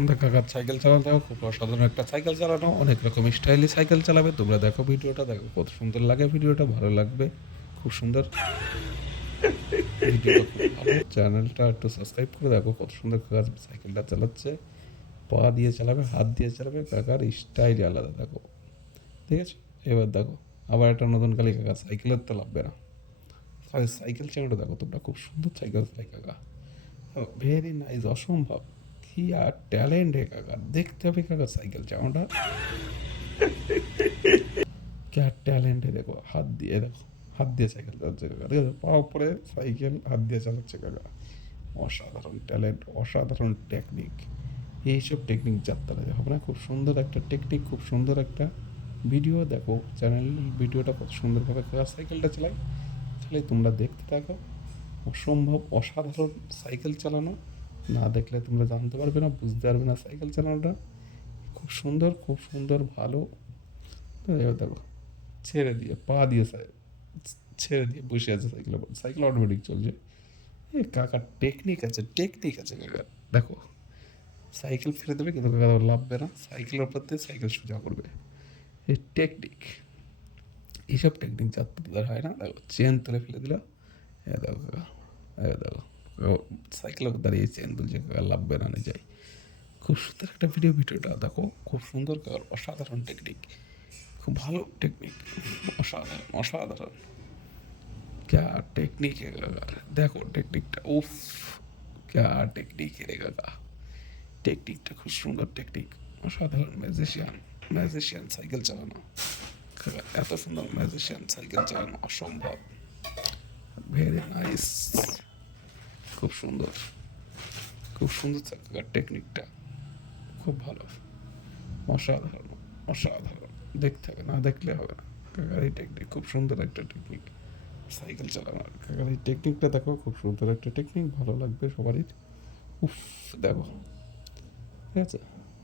তোমরা কাকার সাইকেল চালানো দেখো, খুব অসাধারণ একটা সাইকেল চালানো, অনেক রকম স্টাইলে সাইকেল চালাবে। তোমরা দেখো ভিডিওটা, দেখো কত সুন্দর লাগে ভিডিওটা, ভালো লাগবে, খুব সুন্দর ভিডিওটা, খুব ভালো। চ্যানেলটা একটু সাবস্ক্রাইব করে দেখো কত সুন্দর কাকা সাইকেলটা চালাচ্ছে। পা দিয়ে চালাবে, হাত দিয়ে চালাবে, কাকার স্টাইলই আলাদা দেখো, ঠিক আছে। এবার দেখো আবার একটা নতুন কালি কাকা সাইকেলের তো লাগবে না, সাইকেল চালানোটা দেখো তোমরা, খুব সুন্দর সাইকেল চালাই কাকা, ভেরি নাইস, অসম্ভব। কি আর ট্যালেন্ট হে কাকা, দেখতে হবে কাকা সাইকেল চালানোটা, কি আর ট্যালেন্ট হে। দেখো হাত দিয়ে, দেখো হাত দিয়ে সাইকেল চালাচ্ছে কাকা, ঠিক আছে, পা উপরে সাইকেল হাত দিয়ে চালাচ্ছে কাকা, অসাধারণ ট্যালেন্ট, অসাধারণ টেকনিক। এইসব টেকনিক যাত্রা হবে না, খুব সুন্দর একটা টেকনিক, খুব সুন্দর একটা ভিডিও। দেখো চ্যানেল ভিডিওটা কত সুন্দরভাবে কাকা সাইকেলটা চালায়, খালি তোমরা দেখতে থাকো। অসম্ভব অসাধারণ সাইকেল চালানো, না দেখলে তোমরা জানতে পারবে না, বুঝতে পারবে না সাইকেল চালানোটা, খুব সুন্দর, খুব সুন্দর, ভালো। তো এবার দেখো ছেড়ে দিয়ে, পা দিয়ে ছেড়ে দিয়ে বসে আছে সাইকেলের উপর, সাইকেল অটোমেটিক চলছে। এ কাকার টেকনিক আছে, টেকনিক আছে কাকার, দেখো সাইকেল ফেলে দেবে কিন্তু কাকা লাভবে না, সাইকেলের উপর দিয়ে সাইকেল সোজা করবে, এই টেকনিক। এইসব টেকনিক যাত্রীদের হয় না, দেখো চেন তুলে ফেলে দিল, এ দেখো কাকা, এ দেখো সাইকেলের উপর দাঁড়িয়ে চেন তুলছে কাকা, লাভবে না যায়। খুব সুন্দর একটা ভিডিওটা দেখো, খুব সুন্দর কাকার অসাধারণ টেকনিক, খুব ভালো টেকনিক, অসাধারণ অসাধারণ। क्या टेक्निक है काका, দেখো টেকনিকটা, উফ क्या টেকনিক রে কাকা, টেকনিকটা খুব সুন্দর টেকনিক, অসাধারণ। ম্যাজিশিয়ান, ম্যাজিশিয়ান সাইকেল চালানো কাকা, এত সুন্দর ম্যাজিশিয়ান সাইকেল চালানো অসম্ভব, ভেরি নাইস, খুব সুন্দর, খুব সুন্দর কাকার টেকনিকটা, খুব ভালো, অসাধারণ, অসাধারণ। দেখতে হবে, না দেখলে হবে না, কাকার এই টেকনিক খুব সুন্দর একটা টেকনিক সাইকেল চালানোর, কাকার এই টেকনিকটা দেখো, খুব সুন্দর একটা টেকনিক, ভালো লাগবে সবারই। উফ দেখো, ঠিক আছে,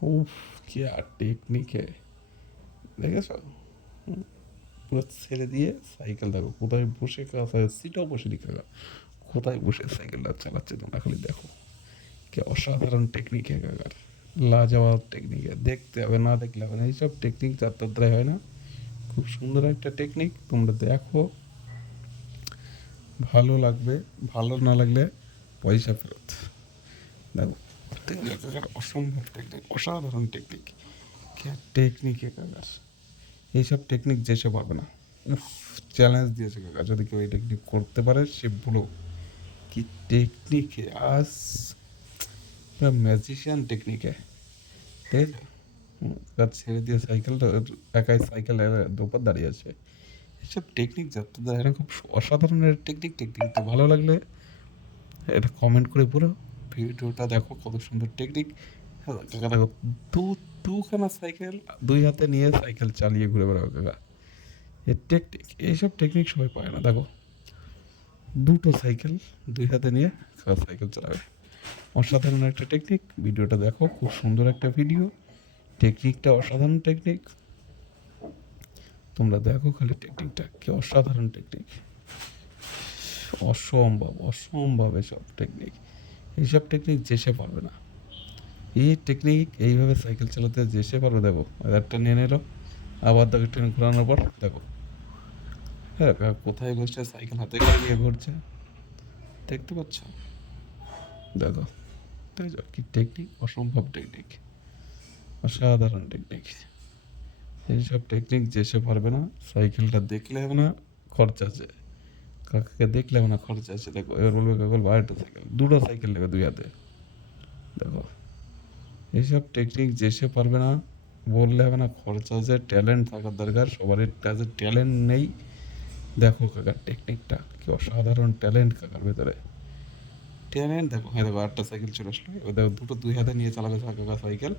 উফ কি আর টেকনিক হে, দেখেছ, পুরো ছেড়ে দিয়ে সাইকেল দেখো কোথায় বসে, সিটও বসে নি কাকা, কোথায় বসে সাইকেলটা চালাচ্ছে তোমরা খালি দেখো, কি অসাধারণ টেকনিক হে কাকার, লাজবাব টেকনিক, দেখতে হবে, না দেখলে হবে না, এইসব টেকনিক যাত্রার দ্বারাই হয় না, খুব সুন্দর একটা টেকনিক, তোমরা দেখো, ভালো লাগবে, ভালো না লাগলে পয়সা ফেরত। দেখো কাকার অসম্ভব টেকনিক, অসাধারণ টেকনিক, কে টেকনিক এ কাকার, এইসব টেকনিক যেসব পারবে না, উফ চ্যালেঞ্জ দিয়েছে কাকা, যদি কেউ এই টেকনিক করতে পারে সে বলো, কি টেকনিক হে আজ, ম্যাজিশিয়ান টেকনিক হে, ঠিক আছে। গাছ ছেড়ে দিয়ে সাইকেলটা একাই সাইকেলের দুপার দাঁড়িয়ে আছে, এসব টেকনিক যাত্রা এরা খুব অসাধারণ টেকনিক, টেকনিকটা ভালো লাগলে এটা কমেন্ট করে বলো, ভিডিওটা দেখো কত সুন্দর টেকনিক। কাকা দেখো দু দুখানা সাইকেল দুই হাতে নিয়ে সাইকেল চালিয়ে ঘুরে বেড়াবে কাকা, এই টেকনিক, এইসব টেকনিক সবাই পায় না। দেখো দুটো সাইকেল দুই হাতে নিয়ে কাকা সাইকেল চালাবে, অসাধারণ একটা টেকনিক, ভিডিওটা দেখো, খুব সুন্দর একটা ভিডিও, টেকনিকটা অসাধারণ টেকনিক, তোমরা দেখো খালি টেকনিকটা, কি অসাধারণ টেকনিক, অসম্ভব অসম্ভব এসব টেকনিক, এইসব টেকনিক যেসে পারবে না, এই টেকনিক এইভাবে সাইকেল চালাতে যেসে পারবে। দেখো একটা নিয়ে নিল, আবার দেখো ট্রেন ঘোরানোর পর দেখো, হ্যাঁ কোথায় বসে সাইকেল হাতে করে নিয়ে ঘুরছে, দেখতে পাচ্ছ, দেখো তাই তো, কি টেকনিক, অসম্ভব টেকনিক, অসাধারণ টেকনিক। এইসব টেকনিক যেসে পারবে না, সাইকেলটা দেখলে হবে না, খরচা আছে, কাকাকে দেখলে হবে না, খরচা আছে। দেখো এবার বলবে কাকা বলবো আরেকটা সাইকেল, দুটো সাইকেল নেবে দুই হাতে, দেখো এইসব টেকনিক যেসে পারবে না, বললে হবে না, খরচা আছে, ট্যালেন্ট থাকার দরকার, সবারই কাছে ট্যালেন্ট নেই। দেখো কাকার টেকনিকটা, কি অসাধারণ ট্যালেন্ট কাকার ভেতরে, ট্যালেন্ট দেখো, হ্যাঁ দেখো আটটা সাইকেল চলে আসলো, এবার দেখো দুটো দুই হাতে নিয়ে চালাবে কাকা সাইকেল,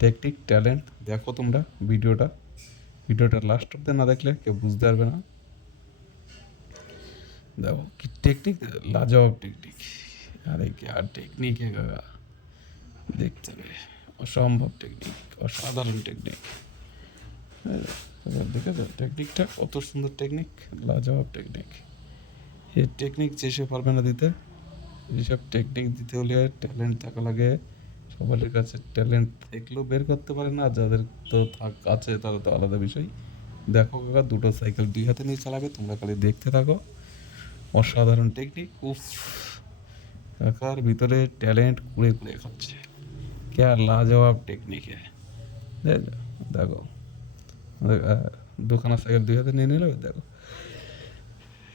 টেকনিক ট্যালেন্ট দেখো তোমরা ভিডিওটা, ভিডিওটা লাস্ট অব্দি না দেখলে কেউ বুঝতে পারবে না। দেখো কি টেকনিক, লাজবাব টেকনিক, আরে কি আর টেকনিক হে কাকা, দেখতে হবে, অসম্ভব টেকনিক, অসাধারণ টেকনিক, দেখেছো টেকনিকটা কত সুন্দর টেকনিক, লাজবাব টেকনিক, এই টেকনিক যেসে পারবে না দিতে, এইসব টেকনিক দিতে হলে ট্যালেন্ট থাকা লাগে, সবার কাছে ট্যালেন্ট থাকলেও বের করতে পারে না, আর যাদের তো আছে তারা তো আলাদা বিষয়। দেখো কাকা, দুটো সাইকেল দুই হাতে নিয়ে চালাবে, তোমরা খালি দেখতে থাকো। অসাধারণ টেকনিক, উফ! কাকার ভিতরে ট্যালেন্ট কুড়ে কুড়ে খাচ্ছে। क्या लाजवाब টেকনিক है। দেখো, দেখো, দুখানা সাইকেল দুই হাতে নিয়ে নিল, দেখো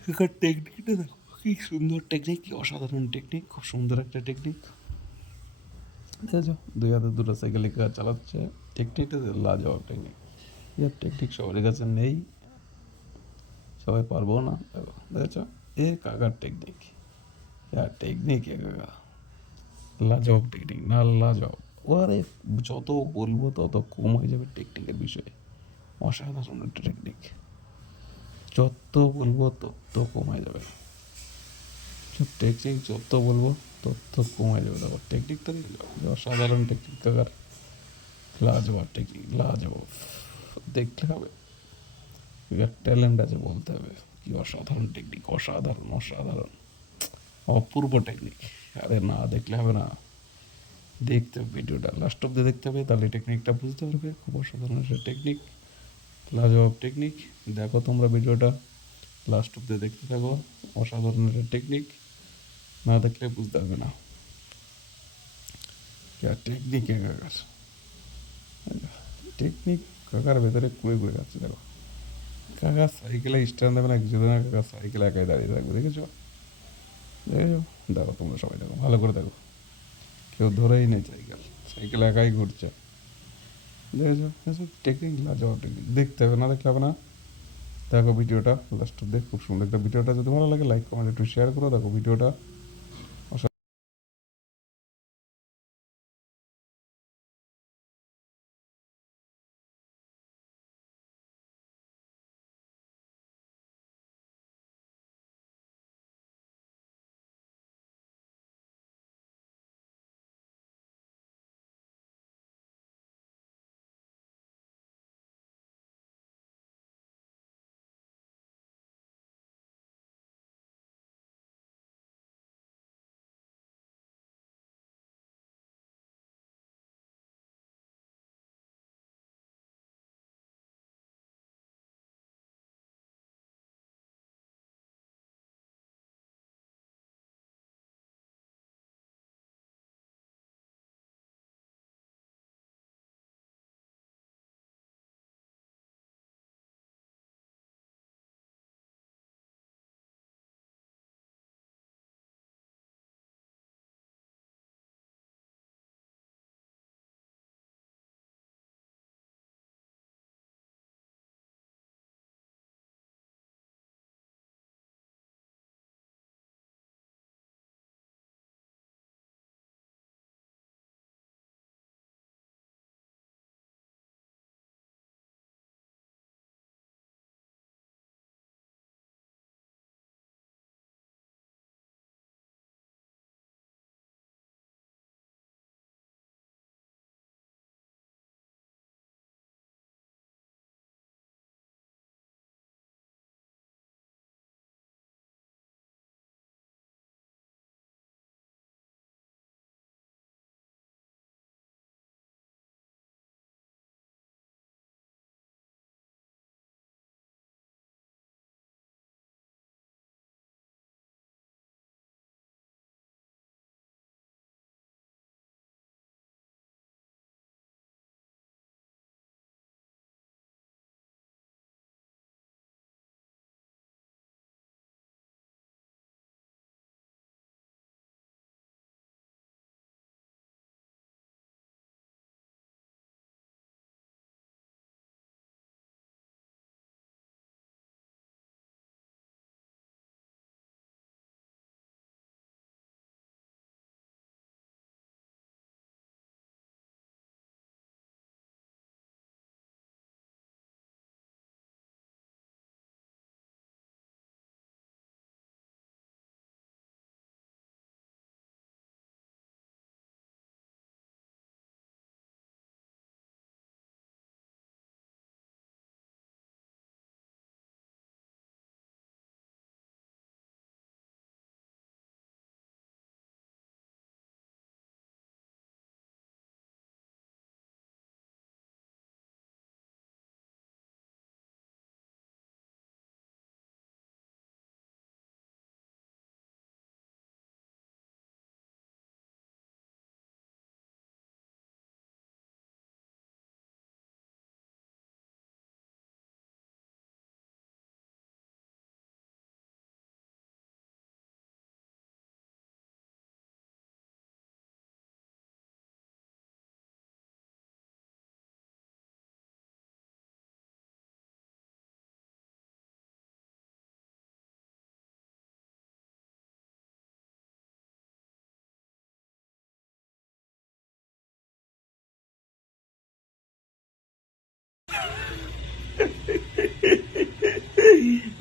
কাকার টেকনিকটা দেখো, কি সুন্দর টেকনিক, কি অসাধারণ টেকনিক, খুব সুন্দর একটা টেকনিক। দেখেছো, দুই হাতে দুটো সাইকেল চালাচ্ছে, টেকনিকটা লাজবাব টেকনিক। এর টেকনিক সবার কাছে নেই, সবাই পারবো না। দেখো, দেখেছো, এ কাকার টেকনিক, টেকনিক এ কাকা, লাজবাব টেকনিক না, লাজবাব। ওরে, যত বলবো তত কম হয়ে যাবে টেকনিকের বিষয়ে। অসাধারণ একটা টেকনিক, যত বলবো তত কম হয়ে যাবে। টেকনিক যত বলবো তত কম হয়ে যাবে। দেখো টেকনিকটা দেখলে, অসাধারণ টেকনিক কাকার, লাজবাব টেকনিক, লাজবাব। দেখতে হবে, ট্যালেন্ট আছে বলতে হবে। কি অসাধারণ টেকনিক, অসাধারণ, অসাধারণ, অপূর্ব টেকনিক। আরে না দেখলে হবে না, দেখতে হবে ভিডিওটা, লাস্ট অব্দি দেখতে হবে, তাহলে টেকনিকটা বুঝতে পারবে। খুব অসাধারণ একটা টেকনিক, লাজবাব টেকনিক। দেখো তোমরা ভিডিওটা লাস্ট অব্দি দেখতে থাকো, অসাধারণ একটা টেকনিক, না দেখলে বুঝতে পারবে না। টেকনিক কাকার, টেকনিক কাকার ভেতরে কুড়ে কুড়ে যাচ্ছে। দেখো কাকা সাইকেলে স্ট্যান্ড দেবে না, কিছু দেবে না, কাকা সাইকেলে একাই দাঁড়িয়ে থাকবে, দেখেছো, দেখেছো। দেখো তোমরা সবাই দেখো, ভালো করে দেখো, কেউ ধরেই নেই সাইকেল, সাইকেল একাই ঘুরছে, দেখেছো, দেখেছো, টেকনিক, লাজবাব টেকনিক। দেখতে হবে, না দেখলে হবে না। দেখো ভিডিওটা লাস্ট দেখ, খুব সুন্দর একটা। ভিডিওটা যদি ভালো লাগে লাইক কমেন্ট একটু শেয়ার করো। দেখো ভিডিওটা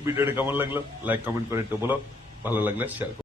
ভিডিওটা কেমন লাগলো লাইক কমেন্ট করে একটু বলো, ভালো লাগলে শেয়ার করো।